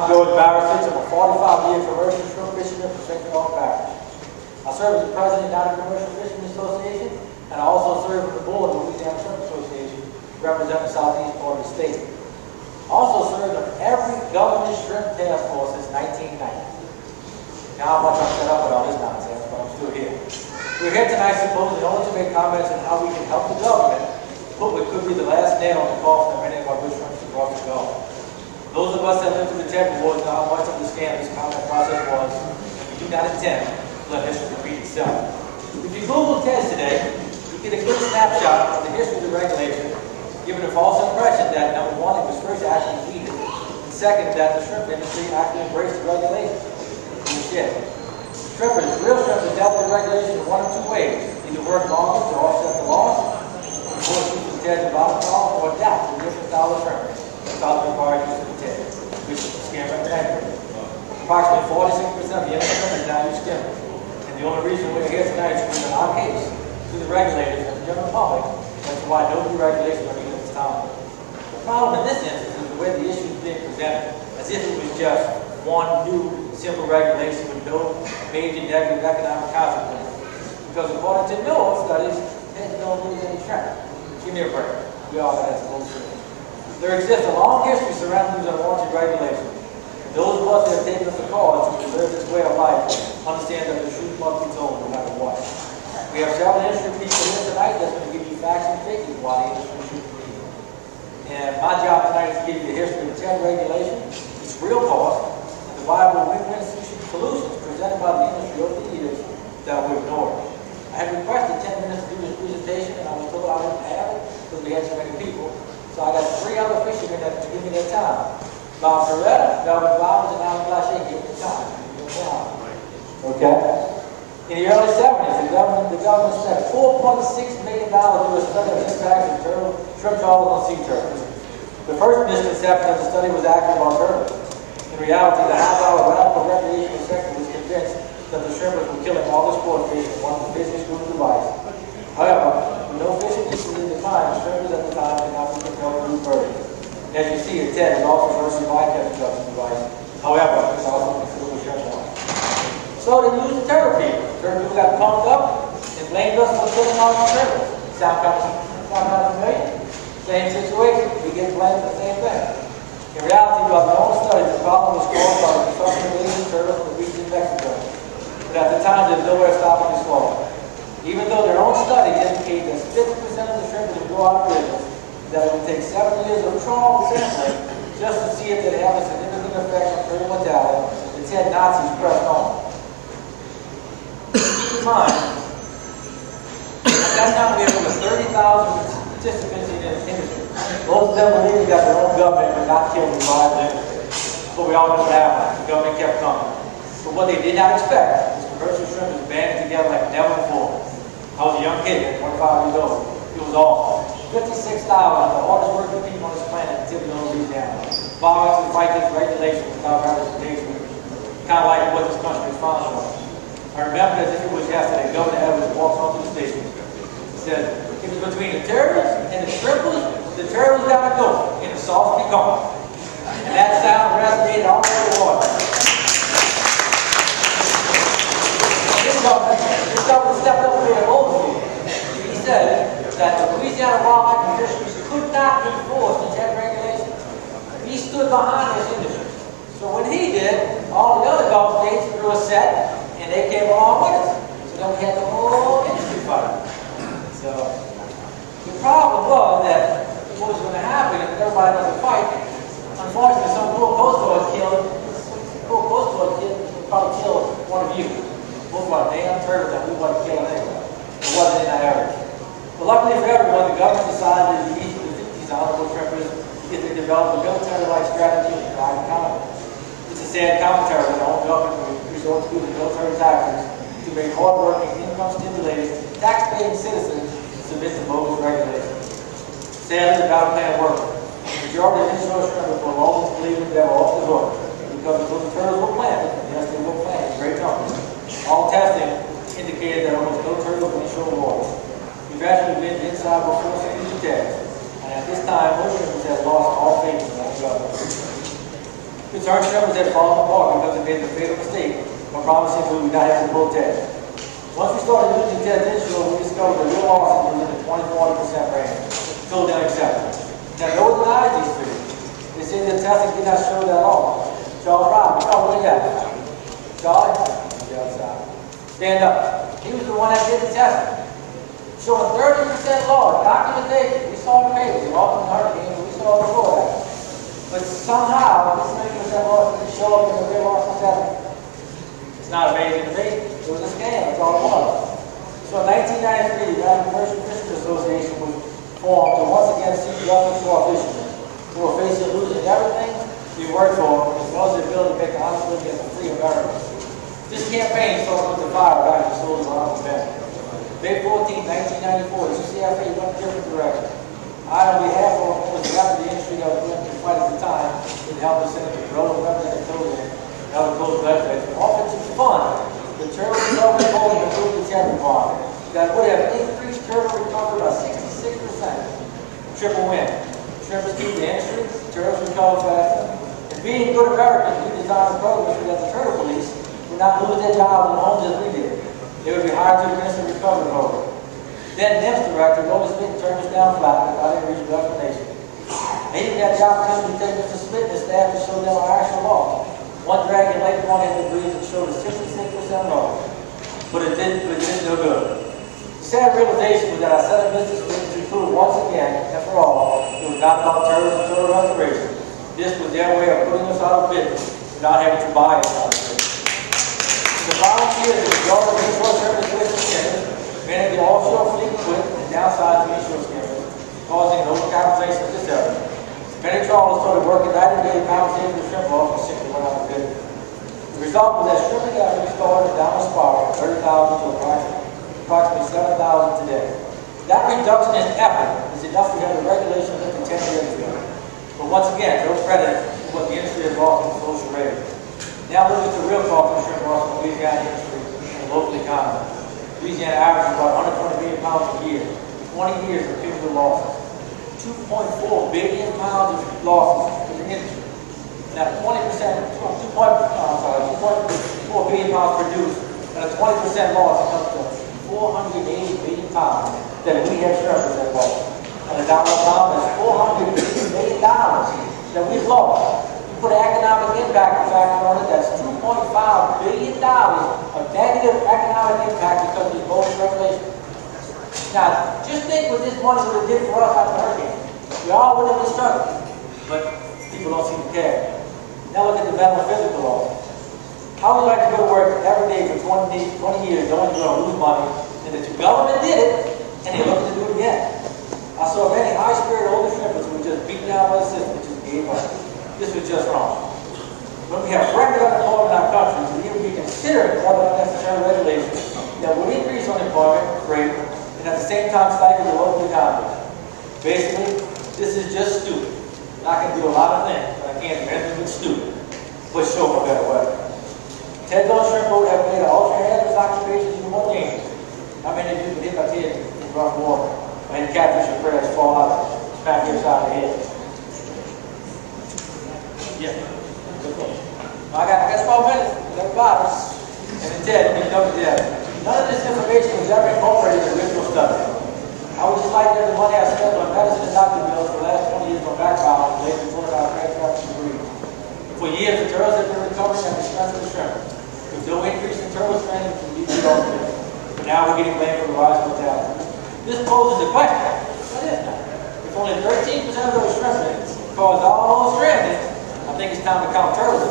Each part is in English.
I'm Barisich. I'm a 45-year commercial shrimp fisherman for St. John Parish. I serve as the president of the United Commercial Fishermen Association, and I also serve on the board of the Louisiana Shrimp Association, representing the southeast part of the state. I also served on every government shrimp task force since 1990. Now how much I'm fed up with all this nonsense, but I'm still here. We're here tonight supposedly only to make comments on how we can help the government put what could be the last nail in the coffin of many of our good shrimps across the Gulf. Those of us that lived through the Ted Wars know how much of the scam this comment process was, and we do not intend to let history repeat itself. If you Google TEDs today, you get a good snapshot of the history of the regulation, giving a false impression that, number one, it was first actually needed, and second, that the shrimp industry actually embraced the regulation. Bullshit. Shrimpers, real shrimpers dealt with the regulation in one of two ways: either work longer to offset the loss, or force use of TEDs and bottom column, or adapt to a different style of shrimpers. Without the required use of the TED, which is scam representative. Approximately 46% of the industry now use skimmers. And the only reason we're here tonight is to bring our case to the regulators and the general public as to why no new regulations are needed at this time. The problem in this instance is the way the issue is being presented, as if it was just one new, simple regulation with no major negative economic consequences. Because according to no studies, TEDs don't lose any shrimp. Give me a break. We all know that's bullshit. There exists a long history surrounding these unwarranted regulations. And those of us that have taken up the cause to preserve this way of life understand that the truth must be told no matter what. We have several industry people here tonight that's going to give you facts and figures why the industry should be. And my job tonight is to give you the history of the TED regulation, its real cost, and the viable win-win solutions presented by the industry over the years that were ignored. I had requested 10 minutes to do this presentation, and I was told I wouldn't have it because we had so many people. So I got 3 other fishermen that give me their time. Bob Ferretta, Melvin Robbins, and Alan Blanchet give me time. Okay? In the early 70s, the government spent $4.6 million to study the impacts of shrimp trawlers on sea turtles. The first misconception of the study was actually about turtles. In reality, the high-dollar radical recreational sector was convinced that the shrimpers were killing all the sport fish and wanted the business group device. However, with no fishing uses in decline, the shrimpers at the time did not be compelled to do birds. As you see, a TED is also a versus bycatch production device. However, it's also considered a shrimp one. So they used the turtle people. Turtle people got pumped up and blamed us for killing all the turtles. Sound kind of familiar? Same situation. We get blamed for the same thing. In reality, by my own studies, the problem was caused by the consumption of Asian turtles in the beach in Mexico. But at the time, there's nowhere stopping this law. Even though their own studies indicate that 50% of the shrimpers would go out of business, that it would take 7 years of trawl sampling just to see if it had a significant effect on turtle mortality, the TED Nazis pressed on. Keep in mind, at that time we had over 30,000 participants in the industry. Most of them believed that their own government would not kill the live industry. But we all know what happened. The government kept coming. But what they did not expect is commercial shrimp was banded together like never before. I was a young kid, 25 years old. It was awful. 56,000 of the hardest working people on this planet until we don't reach down. Violence and fight this regulation without representation. Kind of like what this country is founded on. I remember as if it was yesterday, Governor Evans walks onto the station. He said, if it's between the turtles and the shrimpers, the turtles gotta go, and the sauce be gone. And that sound resonated all over the water. This governor stepped up and made an overview. He said that the Louisiana Wildlife and Fisheries could not enforce the TED regulation. He stood behind this industry. So when he did, all the other Gulf states threw a set, and they came along with us. So then we had the whole industry fight. So the problem was that what was going to happen if everybody doesn't fight. Unfortunately, some poor Coast Guard killed. Poor Coast Guard kid would probably kill one of you. Both of our damn turtles that we wasn't killing anyway. It wasn't in that area. But luckily for everyone, the government decided to use these honorable shrimpers if they developed a military-like strategy to drive the economy. It's a sad commentary that our own government will resort to using military tactics to make hard-working, income-stimulated, tax-paying citizens submit to bogus regulations. Sadly, the battle plan worked. The majority of inshore shrimpers were always believing they were off the hook because until the turtles were planted, yes, they were planted, great numbers. All testing indicated that almost no turtles in inshore waters. We've actually been inside before these tests, and at this time, most shrimpers have lost all faith in that government. Concerned shrimpers had fallen apart because they made the fatal mistake of promising we would not have to pull Ted. Once we started using Ted's instrument, we discovered the real losses was in the 20-40% range. Totally unacceptable. Now, no one denies these figures. They say the testing did not show that long. Charles Robb, what do you got? Charlie? The outside. Stand up. He was the one that did the testing. Showing 30% loss, documentation. We saw the papers, we lost in the hurricane, we saw the before that. But somehow, this 30% loss didn't show up in the real loss assessment. It's not amazing to me. It was a scam, that's all it was. So in 1993, the United Commercial Fishermen Association was formed to once again seek justice for our fishermen, who were facing losing everything we worked for, as well as the ability to make a honest living as a free American. This campaign started with the fire back to souls of our men. May 14, 1994, the UCFA went a different direction. I, on behalf of the rest of the industry that was willing to fight at the time, with the help of Senator Grover, Representative Tilden, and other close benefits, offered to fund the turtle recovery program to improve the temper farm that would have increased turtle recovery by 66%. Triple win. Shrimpers keep the industry, turtles recover faster. And being good Americans, we designed a program so that the turtle police would not lose their jobs in homes as we did. They would be hired to administer the recovery program. Then NIMS director, Lois Smith, turned us down flat without any reasonable explanation. They didn't have the opportunity to take Mr. Smith and his staff to show them our actual law. One dragon later on had agreed and showed a 66% loss. But it did no good. The sad realization was that our set of business to prove once again and for all it was not about terrorism and total restoration. This was their way of putting us out of business without having to buy us out of business. The following years, the government resource service business skimmers managed the offshore fleet quit and downsized the inshore skimmers, causing an overcapitalization of this effort. Many trawlers started working night and day to compensate for the shrimp loss and simply went out of business. The result was that shrimping effort started down the spiral, 30,000 to approximately 7,000 today. That reduction in effort is enough to have the regulation lift to 10 years ago. But once again, no credit for what the industry has lost in social rating. Now look at the real cost of shrimp loss in the Louisiana industry and the local economy. Louisiana averages about 120 million pounds a year, 20 years of cumulative losses. 2.4 billion pounds of losses to the industry. Now 2.4 billion pounds produced, and a 20% loss comes to 480 million pounds that we have shrimpers that lost. And the dollar amount is $480 million that we've lost. Put an economic impact factor on it, that's $2.5 billion of negative economic impact because of these bogus regulations. Now, just think what this money would have did for us after the hurricane. We all would have been struggling, but people don't seem to care. Now look at the mental and physical loss. How would you like to go to work every day for 20 years knowing you're going to lose money, and that your government did it, and they're looking to do it again? I saw many high-spirited older shrimpers who were just beaten down by the system and just gave up. This was just wrong. When we have record unemployment in our country, we need to be considering other unnecessary regulations that would increase unemployment rate and at the same time stifle the local economy. Basically, this is just stupid. I can do a lot of things, but I can't do anything but stupid. But show a better way. Ted on shrimp boat have made an ultra-hazardous occupation even more dangerous. How many of you can hit by Ted in rough water and catfish and crabs fall out, smack your side of the head? Yeah. I got 12 minutes. Everybody. And then Ted, you know Ted. None of this information was ever incorporated in the original study. I would just like everybody I spent on medicine and doctor bills for the last 20 years on background related to our transcription degree. For years, the turtles have been recovering at the expense of the shrimp. With no increase in turtle strength from these developments. But now we're getting blamed for the rise of mortality. This poses a question. What is that? If only 13% of those shrimp caused all those stranded, I think it's time to count turtles.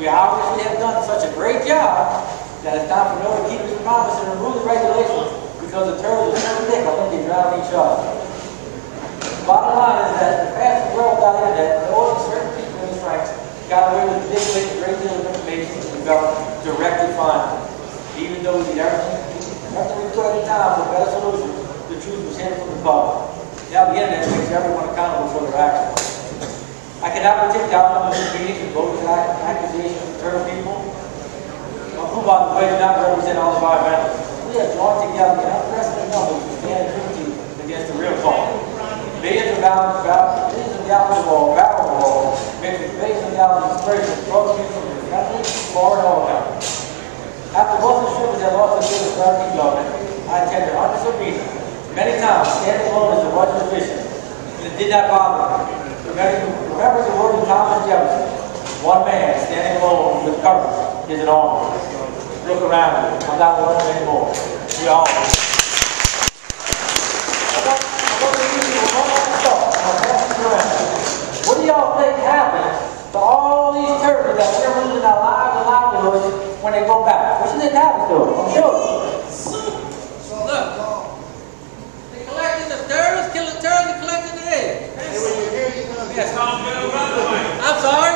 We obviously have done such a great job that it's time for Noah to keep his promise and remove the regulations because the turtles are so thick, I think they drown each other. The bottom line is that the fast world without internet, Noah and certain people in his ranks got away with manipulating a great deal of information to develop directed findings. Even though we did everything we could at the time for a better solution, the truth was hidden from the public. Now the internet makes everyone accountable for their actions. I cannot predict the outcome of this meeting and vote for accusations of turtle people, who, by the way, do not represent all environmentalists. We have joined together in unprecedented numbers to stand in unity against the real cause. Billions of gallons of oil, mixed with billions of dispersion of protein from the country, foreign oil country. After most of the strippers had lost their business American government, I attended hundreds of meetings, many times standing alone as a Russian official, and it did not bother me. Remember the words of Thomas Jefferson, one man standing alone with courage is an army. Look around you, I'm not alone anymore. We all What do y'all think happens to all these turkeys that we're losing our lives and livelihoods when they go back? What should they happen to them? I'm sure. Look, they collected the turtles, killed the turtles, and collected the eggs. Yes. I'm sorry?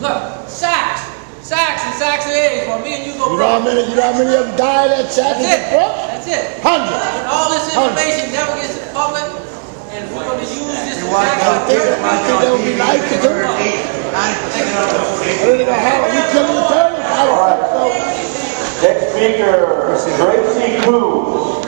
Look, sacks and sacks of eggs while me and you go broke. You know how many of them died at sacks? That's it. Hundreds. And all this information never gets to the public, and we're going to use this to I think that would be nice to do. I don't know how we killing the turtles. I don't think so. Next speaker, Tracy Cruz.